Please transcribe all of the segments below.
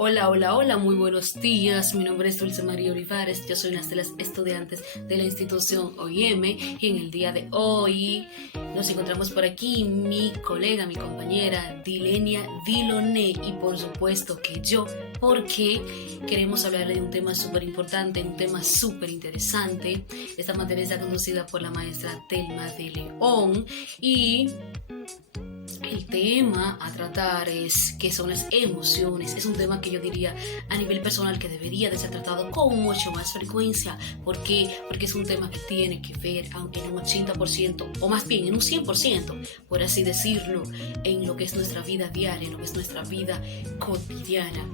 Hola, hola, hola, muy buenos días. Mi nombre es Dulce María Olivares. Yo soy una de las estudiantes de la institución OIM y en el día de hoy nos encontramos por aquí mi colega, mi compañera Dilenia Diloné y por supuesto que yo, porque queremos hablarle de un tema súper importante, un tema súper interesante. Esta materia está conducida por la maestra Telma de León y el tema a tratar es qué son las emociones. Es un tema que yo diría a nivel personal que debería de ser tratado con mucho más frecuencia. ¿Por qué? Porque es un tema que tiene que ver en un 80% o más bien en un 100%, por así decirlo, en lo que es nuestra vida diaria, en lo que es nuestra vida cotidiana.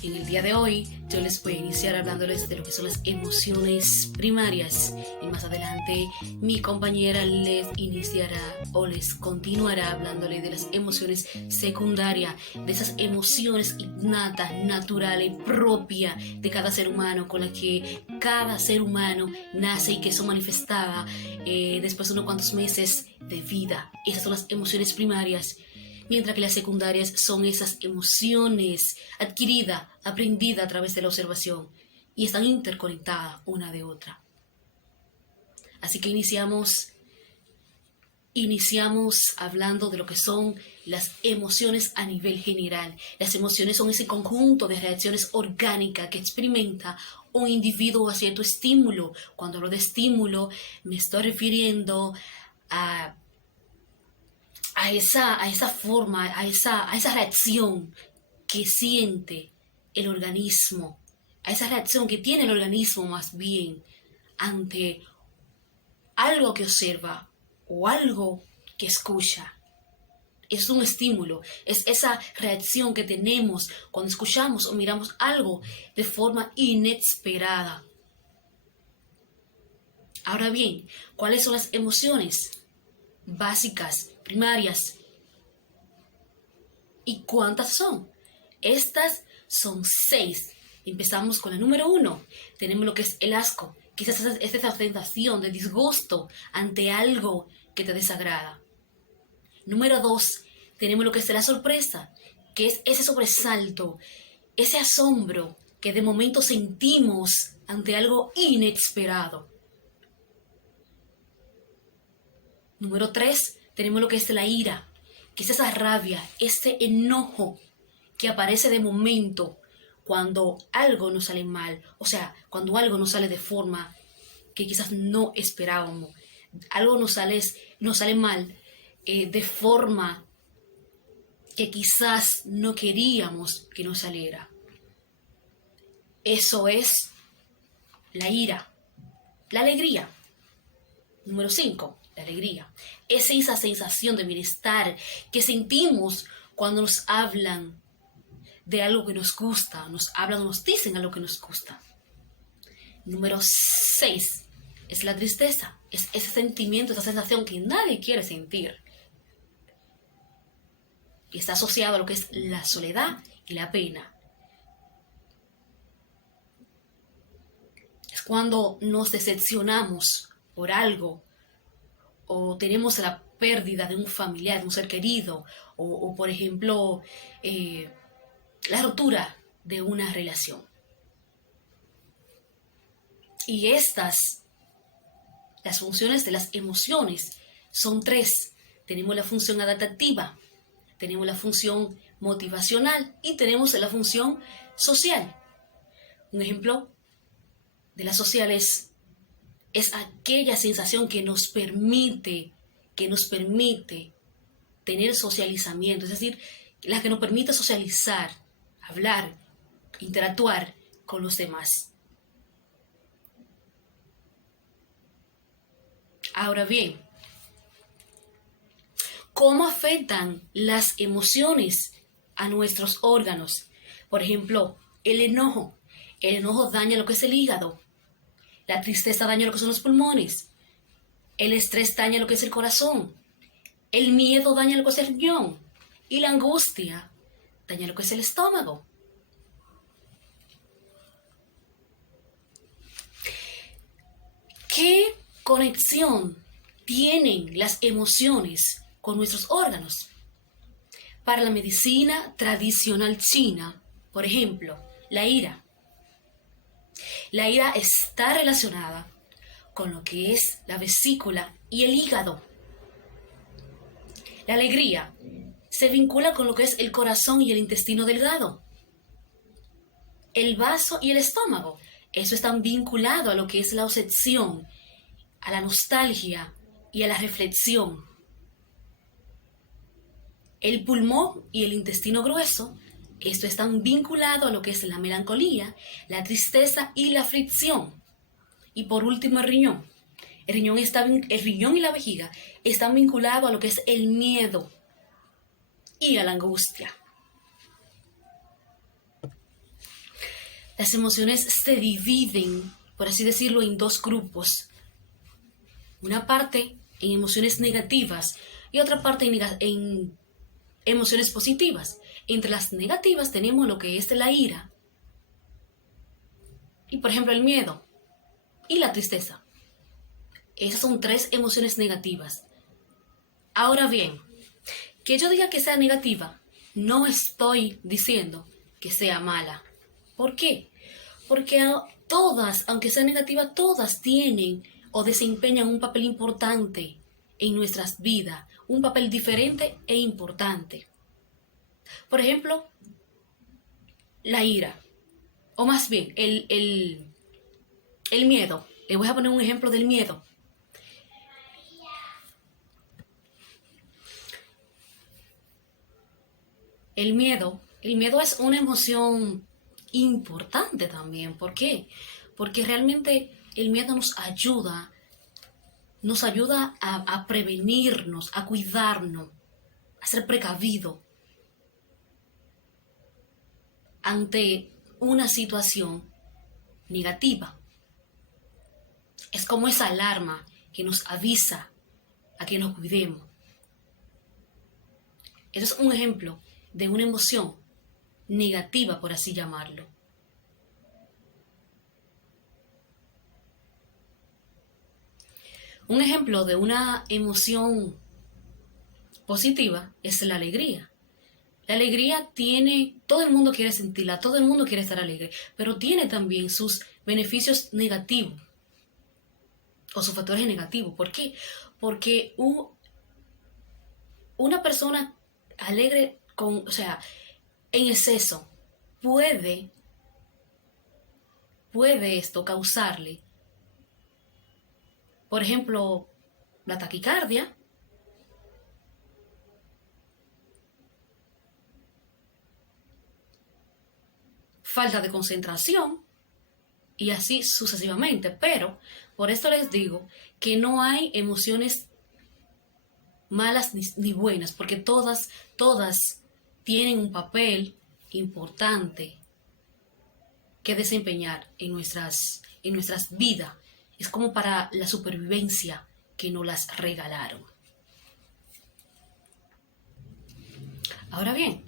En el día de hoy yo les voy a iniciar hablándoles de lo que son las emociones primarias y más adelante mi compañera les iniciará o les continuará hablándole de las emociones secundarias, de esas emociones innatas, naturales, propias de cada ser humano, con las que cada ser humano nace y que son manifestadas después de unos cuantos meses de vida. Esas son las emociones primarias, mientras que las secundarias son esas emociones adquiridas, aprendidas a través de la observación y están interconectadas una de otra. Así que iniciamos hablando de lo que son las emociones a nivel general. Las emociones son ese conjunto de reacciones orgánicas que experimenta un individuo a cierto estímulo. Cuando hablo de estímulo, me estoy refiriendo a esa forma, a esa reacción que siente el organismo, a esa reacción que tiene el organismo más bien ante algo que observa o algo que escucha. Es un estímulo, es esa reacción que tenemos cuando escuchamos o miramos algo de forma inesperada. Ahora bien, ¿cuáles son las emociones básicas, primarias? ¿Y cuántas son? Estas son 6. Empezamos con la número 1. Tenemos lo que es el asco. Quizás es esa sensación de disgusto ante algo que te desagrada. Número 2. Tenemos lo que es la sorpresa, que es ese sobresalto, ese asombro que de momento sentimos ante algo inesperado. Número 3. Tenemos lo que es la ira, que es esa rabia, ese enojo que aparece de momento cuando algo nos sale mal, o sea, cuando algo nos sale de forma que quizás no esperábamos, algo nos sale mal de forma que quizás no queríamos que nos saliera. Eso es la ira. La alegría. Número 5, la alegría. Es esa sensación de bienestar que sentimos cuando nos hablan de algo que nos gusta, nos hablan o nos dicen algo que nos gusta. Número 6 es la tristeza, es ese sentimiento, esa sensación que nadie quiere sentir. Y está asociado a lo que es la soledad y la pena. Es cuando nos decepcionamos por algo o tenemos la pérdida de un familiar, de un ser querido, o por ejemplo, la rotura de una relación. Y las funciones de las emociones, son 3. Tenemos la función adaptativa, tenemos la función motivacional y tenemos la función social. Un ejemplo de las sociales es aquella sensación que nos permite tener socializamiento, es decir, la que nos permite socializar, hablar, interactuar con los demás. Ahora bien, ¿cómo afectan las emociones a nuestros órganos? Por ejemplo, el enojo. El enojo daña lo que es el hígado. La tristeza daña lo que son los pulmones. El estrés daña lo que es el corazón. El miedo daña lo que es el riñón. Y la angustia daña lo que es el estómago. ¿Qué conexión tienen las emociones con nuestros órganos? Para la medicina tradicional china, por ejemplo, la ira. La ira está relacionada con lo que es la vesícula y el hígado. La alegría se vincula con lo que es el corazón y el intestino delgado. El vaso y el estómago, eso están vinculados a lo que es la obsesión, a la nostalgia y a la reflexión. El pulmón y el intestino grueso, esto están vinculados a lo que es la melancolía, la tristeza y la fricción. Y por último, el riñón. El riñón y la vejiga están vinculados a lo que es el miedo y a la angustia. Las emociones se dividen, por así decirlo, en dos grupos. Una parte en emociones negativas y otra parte en emociones positivas. Entre las negativas tenemos lo que es la ira y, por ejemplo, el miedo y la tristeza. Esas son tres emociones negativas. Ahora bien, que yo diga que sea negativa, no estoy diciendo que sea mala. ¿Por qué? Porque todas, aunque sean negativas, todas tienen o desempeñan un papel importante en nuestras vidas, un papel diferente e importante. Por ejemplo, la ira, o más bien el miedo. Le voy a poner un ejemplo del miedo. El miedo es una emoción importante también. ¿Por qué? Porque realmente el miedo nos ayuda a prevenirnos, a cuidarnos, a ser precavido ante una situación negativa. Es como esa alarma que nos avisa a que nos cuidemos. Eso es un ejemplo de una emoción negativa, por así llamarlo. Un ejemplo de una emoción positiva es la alegría. La alegría todo el mundo quiere sentirla, todo el mundo quiere estar alegre, pero tiene también sus beneficios negativos o sus factores negativos. ¿Por qué? Porque una persona alegre en exceso puede esto causarle, por ejemplo, la taquicardia, falta de concentración y así sucesivamente. Pero por esto les digo que no hay emociones malas ni buenas, porque todas tienen un papel importante que desempeñar en nuestras vidas. Es como para la supervivencia que nos las regalaron. Ahora bien,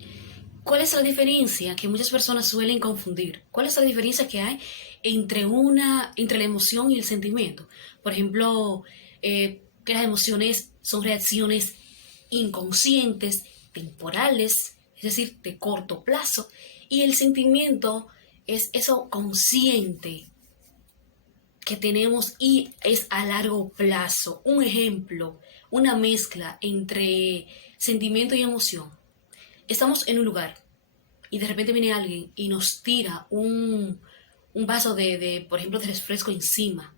¿cuál es la diferencia que muchas personas suelen confundir? ¿Cuál es la diferencia que hay entre la emoción y el sentimiento? Por ejemplo, que las emociones son reacciones inconscientes, temporales, es decir, de corto plazo, y el sentimiento es eso consciente que tenemos y es a largo plazo. Un ejemplo, una mezcla entre sentimiento y emoción. Estamos en un lugar y de repente viene alguien y nos tira un vaso por ejemplo, de refresco encima.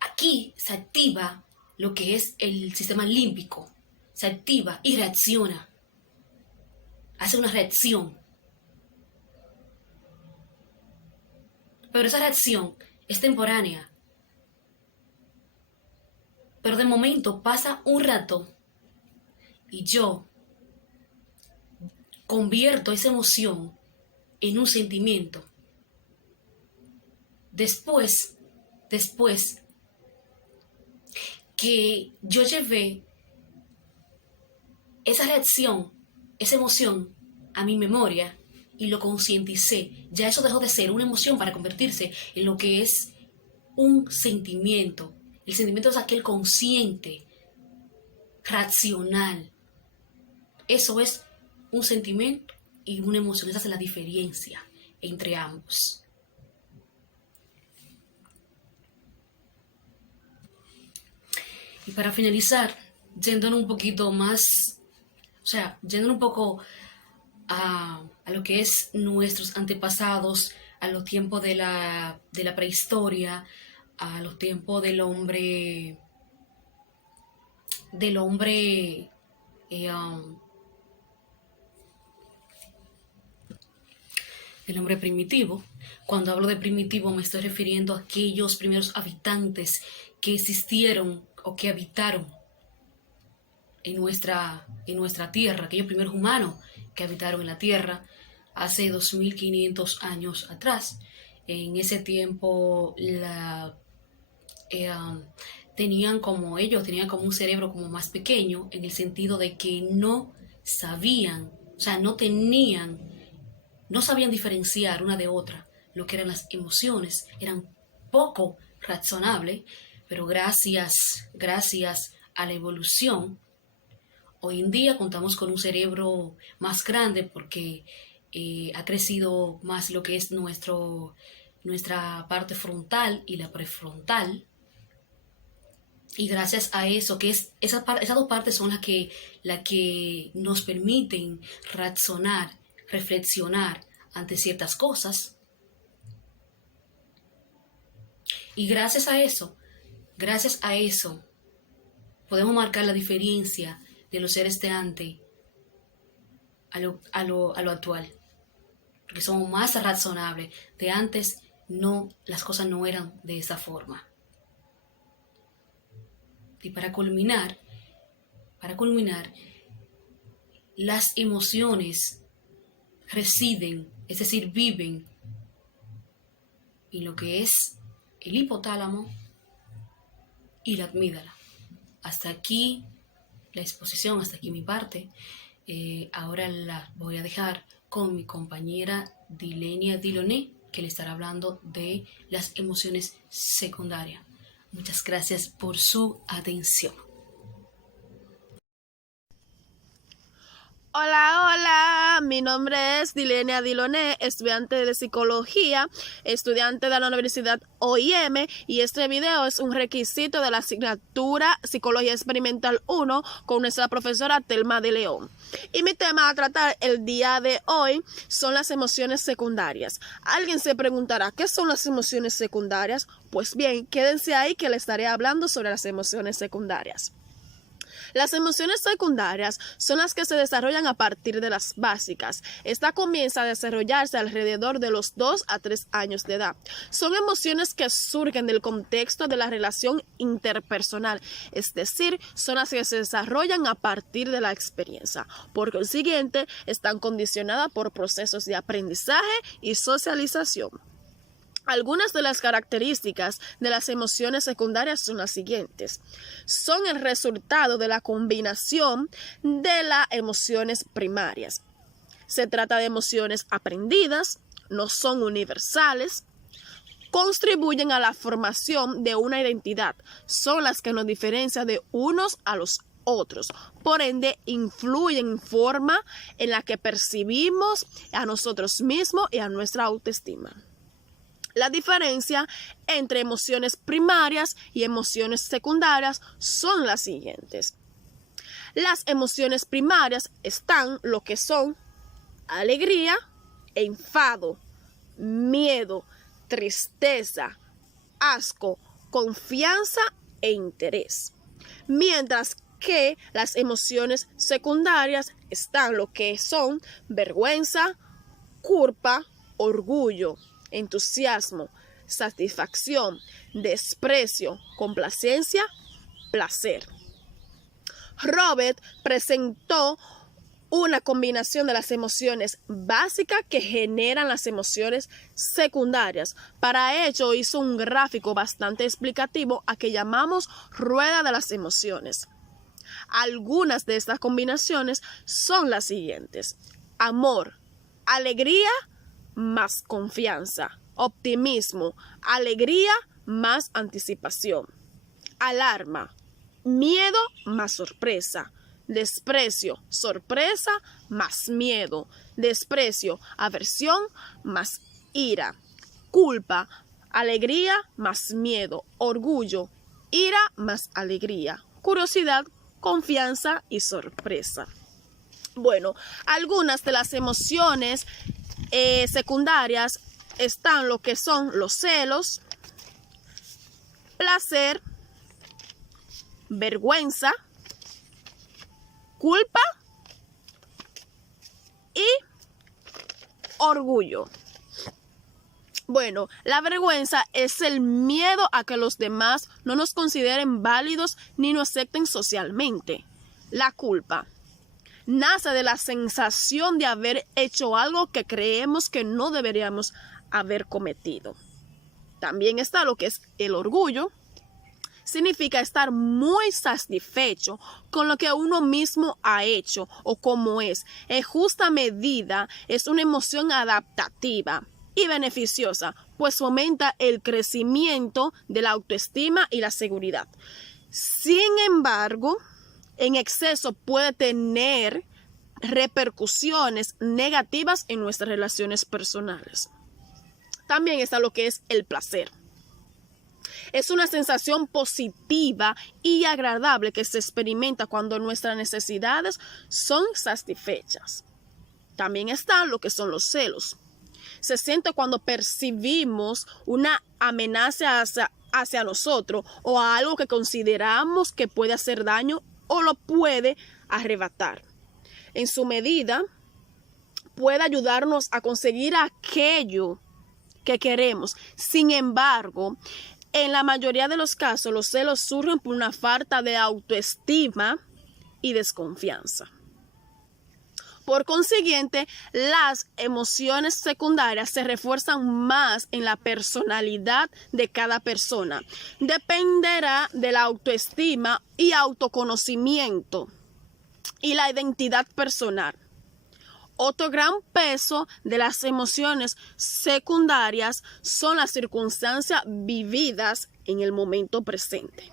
Aquí se activa lo que es el sistema límbico. Se activa y reacciona. Hace una reacción. Pero esa reacción es temporánea. Pero de momento pasa un rato y yo convierto esa emoción en un sentimiento. Después que yo llevé esa reacción, esa emoción a mi memoria y lo concienticé, ya eso dejó de ser una emoción para convertirse en lo que es un sentimiento. El sentimiento es aquel consciente, racional. Eso es un sentimiento y una emoción. Esa es la diferencia entre ambos. Y para finalizar, yéndonos un poquito más, yéndonos un poco a lo que es nuestros antepasados, a los tiempos de la prehistoria, a los tiempos del hombre eh, um, del hombre primitivo. Cuando hablo de primitivo me estoy refiriendo a aquellos primeros habitantes que existieron o que habitaron en nuestra tierra, aquellos primeros humanos que habitaron en la tierra hace 2500 años atrás. En ese tiempo tenían como un cerebro como más pequeño, en el sentido de que no sabían, no sabían diferenciar una de otra lo que eran las emociones, eran poco razonables, pero gracias a la evolución, hoy en día contamos con un cerebro más grande porque ha crecido más lo que es nuestra parte frontal y la prefrontal. Y gracias a eso, esas dos partes son las que nos permiten razonar, reflexionar ante ciertas cosas. Y gracias a eso, podemos marcar la diferencia de los seres de antes a lo actual. Porque somos más razonables. De antes, las cosas no eran de esa forma. Y para culminar, las emociones residen, es decir, viven en lo que es el hipotálamo y la amígdala. Hasta aquí la exposición, hasta aquí mi parte. Ahora la voy a dejar con mi compañera Dilenia Diloné, que le estará hablando de las emociones secundarias. Muchas gracias por su atención. Hola, mi nombre es Dilenia Diloné, estudiante de psicología, estudiante de la Universidad OIM, y este video es un requisito de la asignatura Psicología Experimental 1 con nuestra profesora Telma de León. Y mi tema a tratar el día de hoy son las emociones secundarias. Alguien se preguntará, ¿qué son las emociones secundarias? Pues bien, quédense ahí que les estaré hablando sobre las emociones secundarias. Las emociones secundarias son las que se desarrollan a partir de las básicas. Esta comienza a desarrollarse alrededor de los 2 a 3 años de edad. Son emociones que surgen del contexto de la relación interpersonal, es decir, son las que se desarrollan a partir de la experiencia. Por consiguiente, están condicionadas por procesos de aprendizaje y socialización. Algunas de las características de las emociones secundarias son las siguientes. Son el resultado de la combinación de las emociones primarias. Se trata de emociones aprendidas, no son universales, contribuyen a la formación de una identidad, son las que nos diferencian de unos a los otros. Por ende, influyen en forma en la que percibimos a nosotros mismos y a nuestra autoestima. La diferencia entre emociones primarias y emociones secundarias son las siguientes. Las emociones primarias están lo que son alegría, enfado, miedo, tristeza, asco, confianza e interés. Mientras que las emociones secundarias están lo que son vergüenza, culpa, orgullo, entusiasmo, satisfacción, desprecio, complacencia, placer. Robert presentó una combinación de las emociones básicas que generan las emociones secundarias. Para ello hizo un gráfico bastante explicativo a que llamamos rueda de las emociones. Algunas de estas combinaciones son las siguientes: amor, alegría más confianza, optimismo, alegría más anticipación, alarma, miedo más sorpresa, desprecio, sorpresa, más miedo, desprecio, aversión, más ira, culpa, alegría, más miedo, orgullo, ira, más alegría, curiosidad, confianza y sorpresa. Bueno, algunas de las emociones secundarias están lo que son los celos, placer, vergüenza, culpa y orgullo. Bueno, la vergüenza es el miedo a que los demás no nos consideren válidos ni nos acepten socialmente. La culpa nace de la sensación de haber hecho algo que creemos que no deberíamos haber cometido. También está lo que es el orgullo. Significa estar muy satisfecho con lo que uno mismo ha hecho o como es. En justa medida es una emoción adaptativa y beneficiosa, pues fomenta el crecimiento de la autoestima y la seguridad. Sin embargo, en exceso puede tener repercusiones negativas en nuestras relaciones personales. También está lo que es el placer. Es una sensación positiva y agradable que se experimenta cuando nuestras necesidades son satisfechas. También está lo que son los celos. Se siente cuando percibimos una amenaza hacia nosotros o a algo que consideramos que puede hacer daño o lo puede arrebatar. En su medida, puede ayudarnos a conseguir aquello que queremos. Sin embargo, en la mayoría de los casos, los celos surgen por una falta de autoestima y desconfianza. Por consiguiente, las emociones secundarias se refuerzan más en la personalidad de cada persona. Dependerá de la autoestima y autoconocimiento y la identidad personal. Otro gran peso de las emociones secundarias son las circunstancias vividas en el momento presente.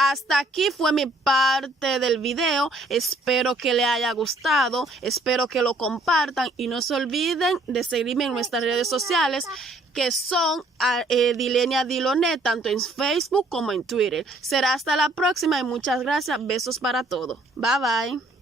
Hasta aquí fue mi parte del video. Espero que les haya gustado. Espero que lo compartan. Y no se olviden de seguirme en nuestras redes sociales, que son Dilenia Diloné, tanto en Facebook como en Twitter. Será hasta la próxima y muchas gracias. Besos para todos. Bye bye.